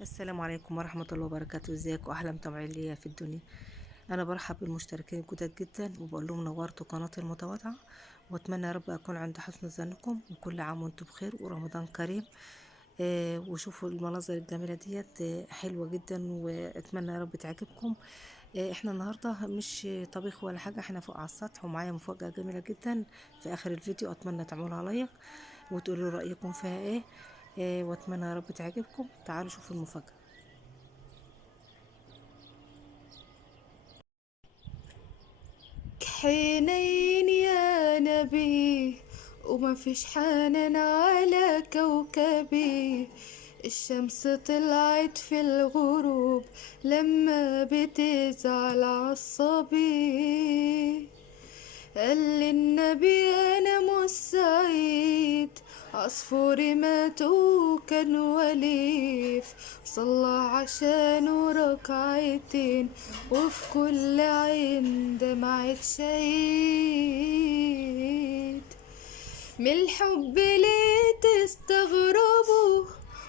السلام عليكم ورحمة الله وبركاته. ازيكم احلى متابعين ليا في الدنيا. انا برحب بالمشتركين الجداد جدا وبقول لهم نورتوا قناتي المتواضعة، واتمنى يا رب اكون عند حسن ظنكم، وكل عام وانتم بخير ورمضان كريم. وشوفوا المناظر الجميلة ديت، حلوة جدا، واتمنى يا رب تعجبكم. احنا النهاردة مش طبيخ ولا حاجة، احنا فوق على السطح ومعايا مفاجأة جميلة جدا في اخر الفيديو. اتمنى تعملوها لايك وتقولوا رأيكم فيها ايه. واتمنى يا رب تعجبكم. تعالوا شوفوا المفاجأة. حنين يا نبي، وما فيش حنان على كوكبي. الشمس طلعت في الغروب لما بتزعل عصبي. قال للنبي انا مش سعيد، عصفوري مات وكان وليف. صلى عشانه ركعتين وفي كل عين دمعة شهيد. من الحب ليه تستغربوا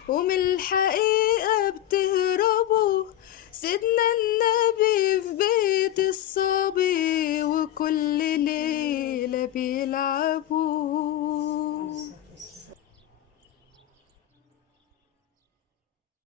ومن الحقيقة بتهربوا؟ سيدنا النبي في بيت الصبي وكل ليلة بيلعبوا.